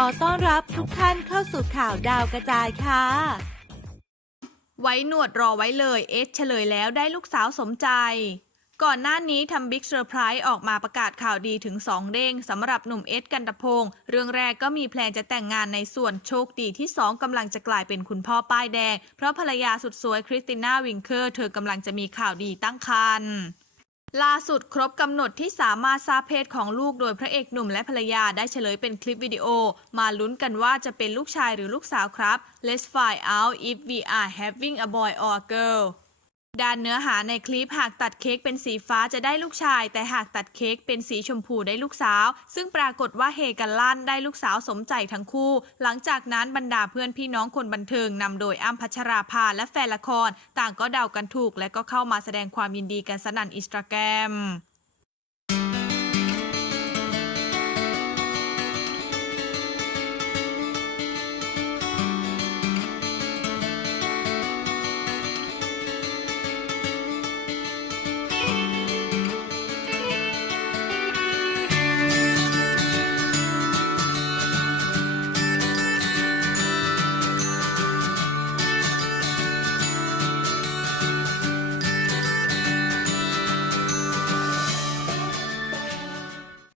ขอต้อนรับทุกท่านเข้าสู่ข่าวดาวกระจายค่ะ ไว้หนวดรอไว้เลยเอสเฉลยแล้วได้ลูกสาวสมใจ ก่อนหน้านี้ทำบิ๊กเซอร์ไพรส์ออกมาประกาศข่าวดีถึง 2 เด้งสำหรับหนุ่มเอสกันตะพงศ์เรื่องแรกก็มีแพลนจะแต่งงานในส่วนโชคดีที่ 2กำลังจะกลายเป็นคุณพ่อป้ายแดง เพราะภรรยาสุดสวยคริสติน่าวิงเคอร์ เธอกำลังจะมีข่าวดีตั้งครรภ์ ล่าสุดครบกำหนดที่สามารถทราบเพศของลูกโดยพระเอกหนุ่มและภรรยาได้เฉลยเป็นคลิปวิดีโอ มาลุ้นกันว่าจะเป็นลูกชายหรือลูกสาวครับ Let's find out if we are having a boy or a girl ด้านเนื้อหาในคลิปหากตัดเค้กเป็นสีฟ้าจะได้ลูกชาย แต่หากตัดเค้กเป็นสีชมพูได้ลูกสาว ซึ่งปรากฏว่าเฮกันลั่นได้ลูกสาวสมใจทั้งคู่ หลังจากนั้นบรรดาเพื่อนพี่น้องคนบันเทิงนำโดยอ้ำพัชราภาและแฟนละคร ต่างก็เดากันถูกและก็เข้ามาแสดงความยินดีกันสนั่นอินสตาแกรม